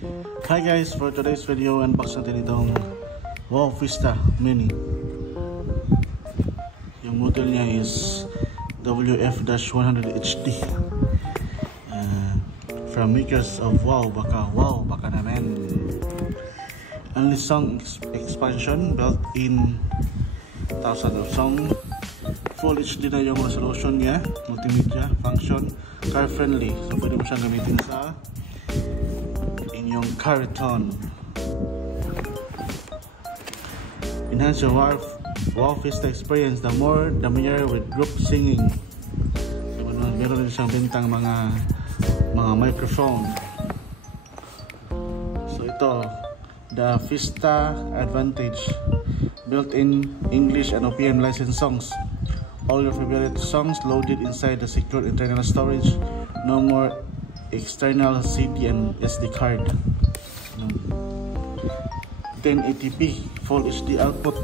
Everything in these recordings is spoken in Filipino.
Hi guys, for today's video, unbox natin itong Wow Vista Mini. Yung model niya is WF-100 HD from makers of Wow baka naman. Only song expansion, built-in 1000 of song, full HD na yung resolution niya, multimedia function, car friendly, so pwede mo siyang gamitin sa inyong carton. Enhance your Wow Vista experience, the more the merrier with group singing. So, meron din siyang bintang mga microphone. So ito, the Vista Advantage, built-in English and European licensed songs. All your favorite songs loaded inside the secure internal storage. No more external CD and SD card. 1080p Full HD output.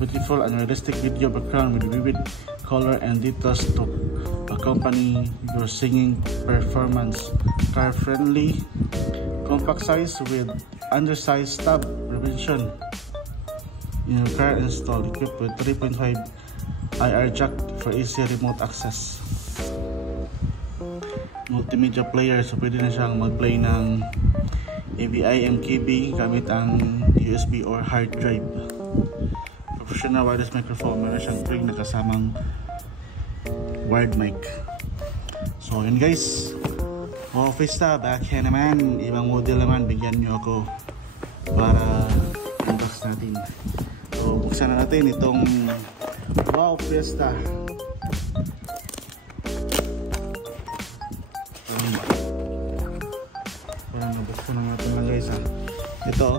Beautiful and realistic video background with vivid color and details to accompany your singing performance. Car friendly, compact size with undersized tab prevention in your car install. Equipped with 3.5 IR jack for easy remote access. Multimedia player, so pwede na siyang mag-play ng AVI, MKB gamit ang USB or hard drive. Professional wireless microphone, meron siyang ring na kasamang wired mic. So yun guys, Wow Vista, back here naman. Ibang model naman, bigyan nyo ako para unbox natin. So buksan na natin itong Wow Vista. Parang nabuksan na natin lang guys ha. Ito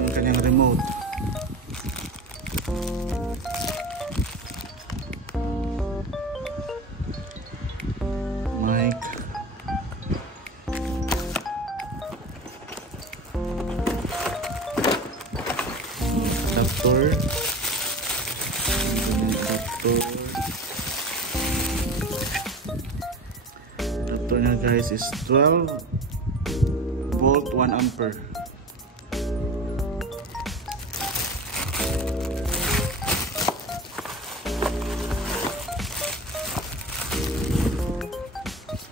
yung kanyang remote. Mic, adapter, adapter niya guys is 12 volt 1 ampere.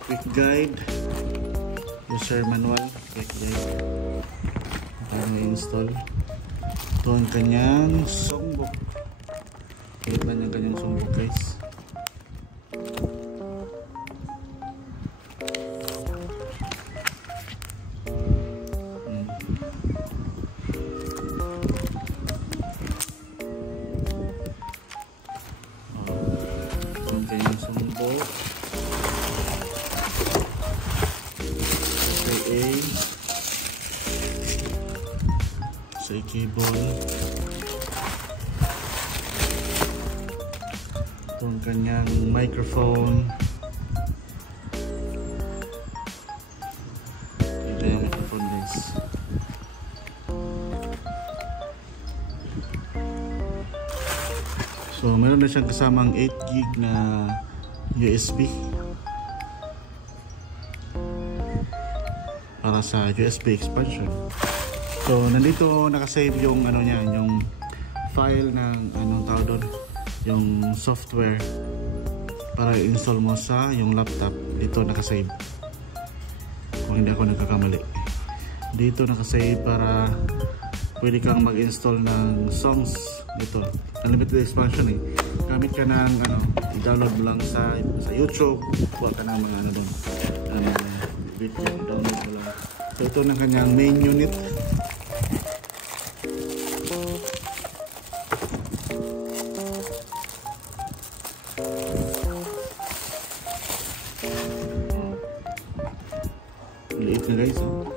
Quick guide, user manual, quick guide paano i-install. Ito ang kanyang songbook. Ito lang yung kanyang songbook guys. Ito ang kanyang songbook. Sa cable. Ito ang kanyang microphone. Ito yung microphone guys. So meron na siyang kasamang 8 gig na USB para sa USB expansion. So nandito nakasave yung ano niya, yung file ng anong tawag doon, yung software para i-install mo sa yung laptop. Dito nakasave, kung hindi ako nagkakamali. Dito nakasave para pwede kang mag-install ng songs. Dito unlimited expansion eh. Gamit ka ng ano, i-download mo lang sa YouTube, kuha ka ng mga ano doon, video, download mo lang. So ito ng kanyang main unit. Liit na guys, oh.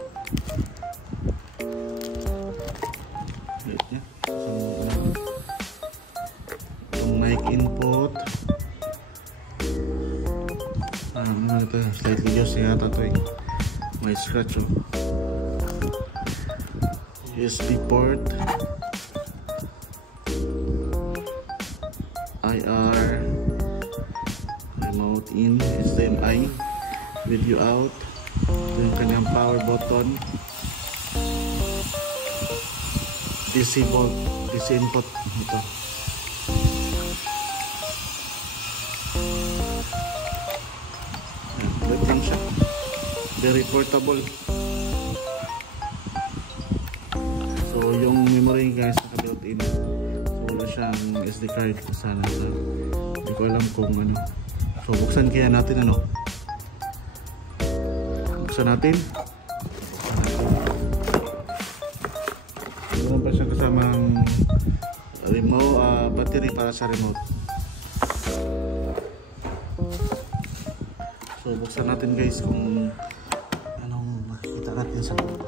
Liit niya. Itong mic input, ano ito, slightly juice yata ito eh. May scratch oh. USB port, IR, remote in, HDMI, video out. Ito yung kanyang power button, DC volt, DC input. Ito. Wait lang siya. Very portable. So yung memory guys naka-built in. So wala siyang SD card sana. Hindi ko alam kung ano. So buksan kaya natin ano. Buksan natin. Meron pa siyang kasamang remote, battery para sa remote. So buksan natin guys kung anong makikita natin sa loob.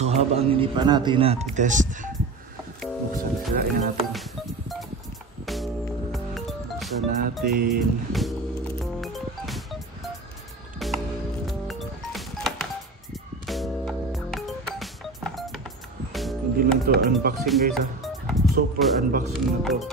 So habang hindi pa natin test, sirain na natin. Buksan natin. Hindi lang to unboxing guys ha. Super unboxing na to.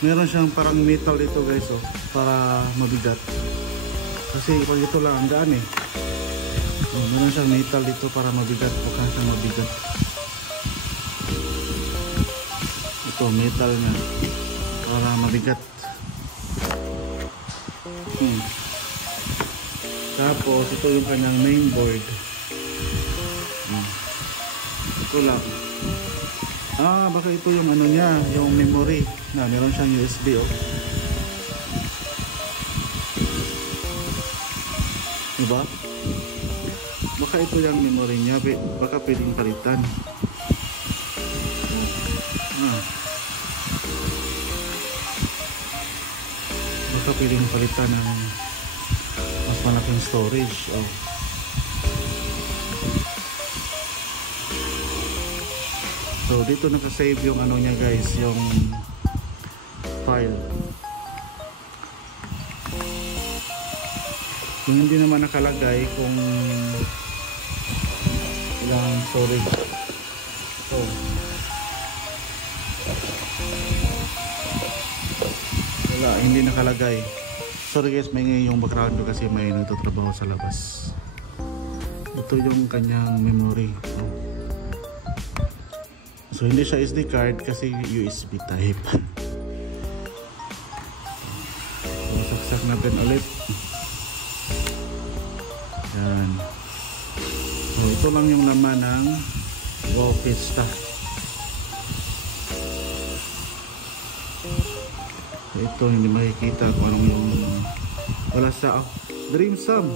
Meron siyang parang metal dito guys oh, para mabigat. Kasi pag ito lang ang gaan eh. Oh, meron siyang metal dito para mabigat, baka siyang mabigat. Ito metal niya para mabigat. Tapos ito yung kanyang mainboard. Ito lang. Baka ito yung ano niya, yung memory. Meron siyang USB oh. Diba? Baka ito yung memory niya, baka pwedeng palitan. Baka pwedeng palitan ng mas malaking storage oh. So dito nakasave yung ano niya guys, yung file. Kung hindi naman nakalagay kung ilang storage. So wala, hindi nakalagay. Sorry guys, may yung background ko kasi may nagtatrabaho sa labas. Ito yung kanyang memory. So hindi siya SD card kasi USB type. So saksak natin ulit. Yan. So ito lang yung laman ng Go Vista. So ito hindi makikita kung anong yung wala siya oh. Dreamsum.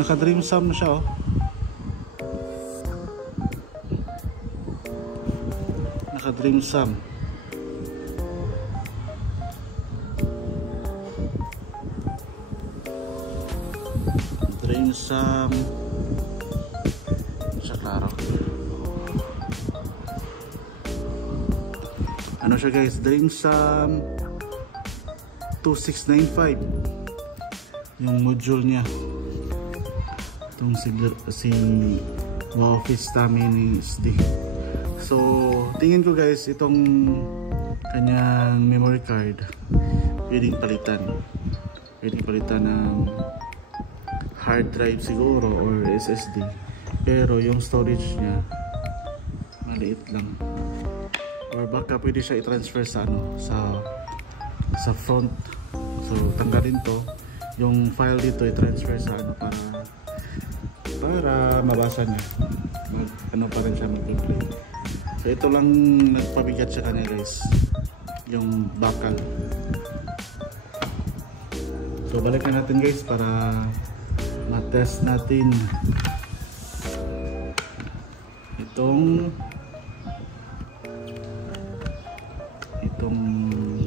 Naka Dreamsum na siya oh. Dreamsum. Dreamsum. Siya klaro. Ano siya guys? Dreamsum 2695. Yung module niya. Itong si Office Mini SD. So, tingin ko guys, itong kanyang memory card pwedeng palitan. Pwedeng palitan ng hard drive siguro or SSD. Pero yung storage niya maliit lang. Or baka pwede siya i-transfer sa ano, sa front. So, tanggalin to. Yung file dito i-transfer sa ano para mabasa niya. Ano pa rin siya mag-play. So ito lang nagpabigat sa kanya guys, yung bakal. So balikan natin guys para matest natin itong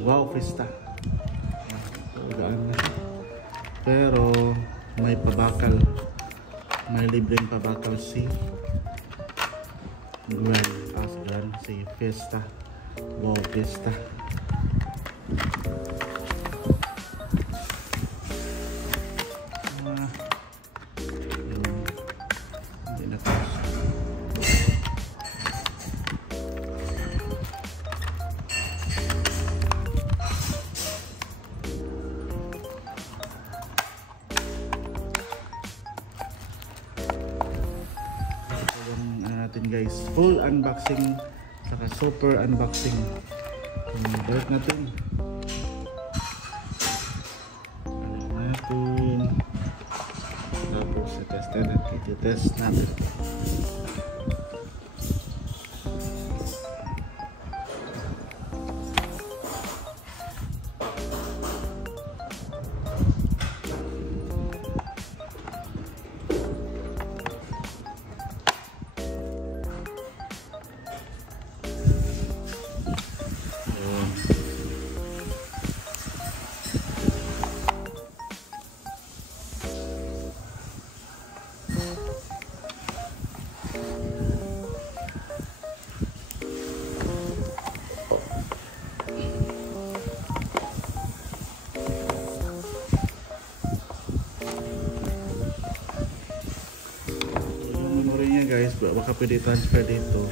Wow Fiesta. Pero may pabakal, may libreng pabakal si Grand si Fiesta, Wow Fiesta. Guys, full unboxing saka super unboxing. Balik natin tapos i-test natin. Guys, baka pwede transfer dito.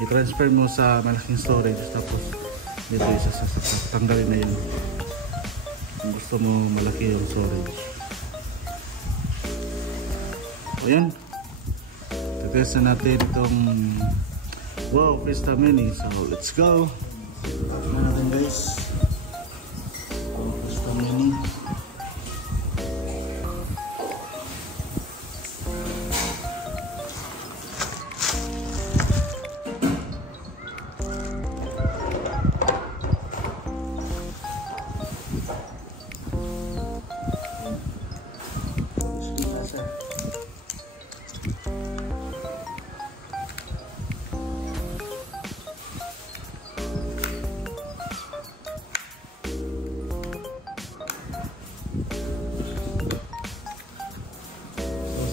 I-transfer mo sa malaking storage tapos dito tanggalin na yun kung gusto mo malaki yung storage. O yan, test na natin itong Wow Fiesta Mini. So let's go. Start na natin guys. Wow Fiesta Mini.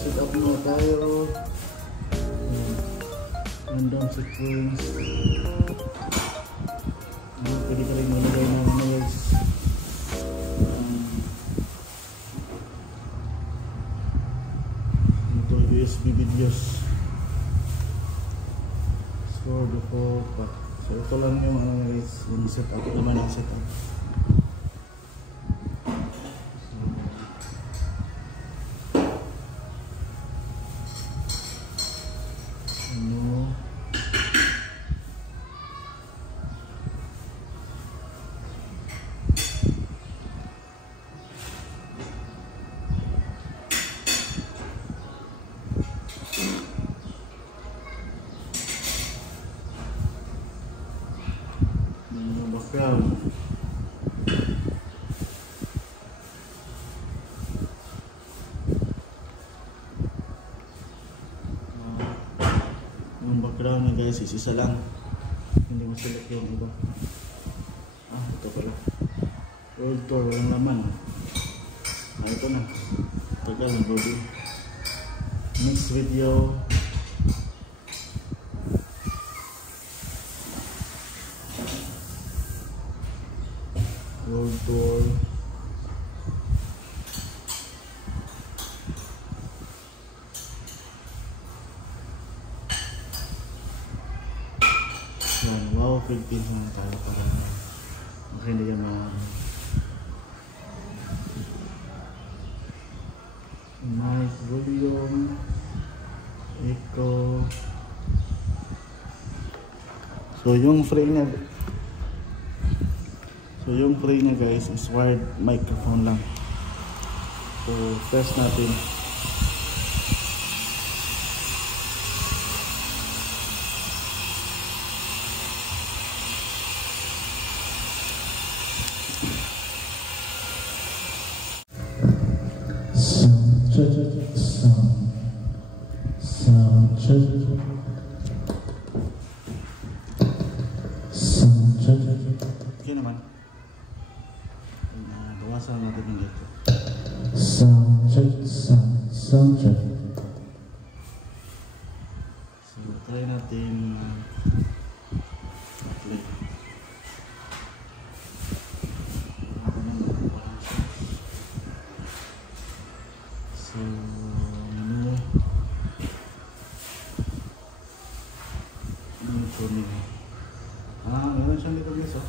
Set-up muna tayo. Random sequence. Pwede ka rin malagay na noise. Ito USB videos. Score default pa. So ito lang yung setup naman ang setup. Background. Yung background na guys is isa lang, hindi mo select yung iba. Ito pala world tour, walang laman. Ito na, tagal ng body. Next video world tour. Yan, Wow Philippines naman tayo para makinig na mic volume, echo. So yung frame niya guys is wired microphone lang. So test natin. So Sound check, sound check. So, try natin play. So, ano tuning. Meron siyang dito guys, oh.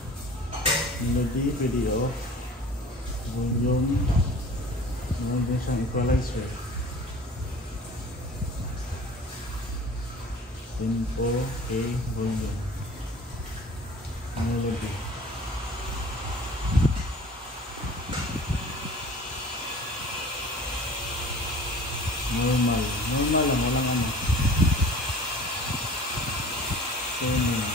Melody, video, volume, meron din siyang equalizer, tempo, okay, volume, melody. Normal lang, walang ano. Tuning.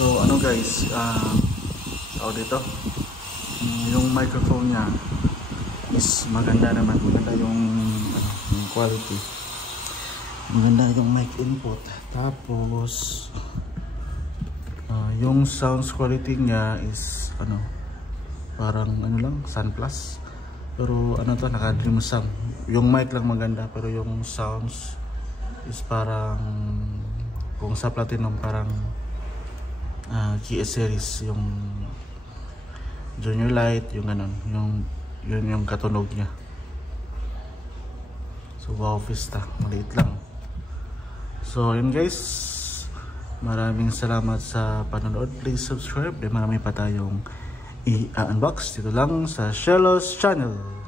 So ano guys, dito yung microphone niya is maganda naman, maganda yung quality, maganda yung mic input. Tapos yung sounds quality niya is parang lang Sun Plus, pero naka Dream Sound. Yung mic lang maganda, pero yung sounds is parang kung sa Platinum parang GS series, yung Junior Light, yung ganon, yung katunog niya. So wow, Vista, maliit lang. So yun guys, maraming salamat sa panonood. Please subscribe, marami pa tayong i-unbox dito lang sa Shellos Channel.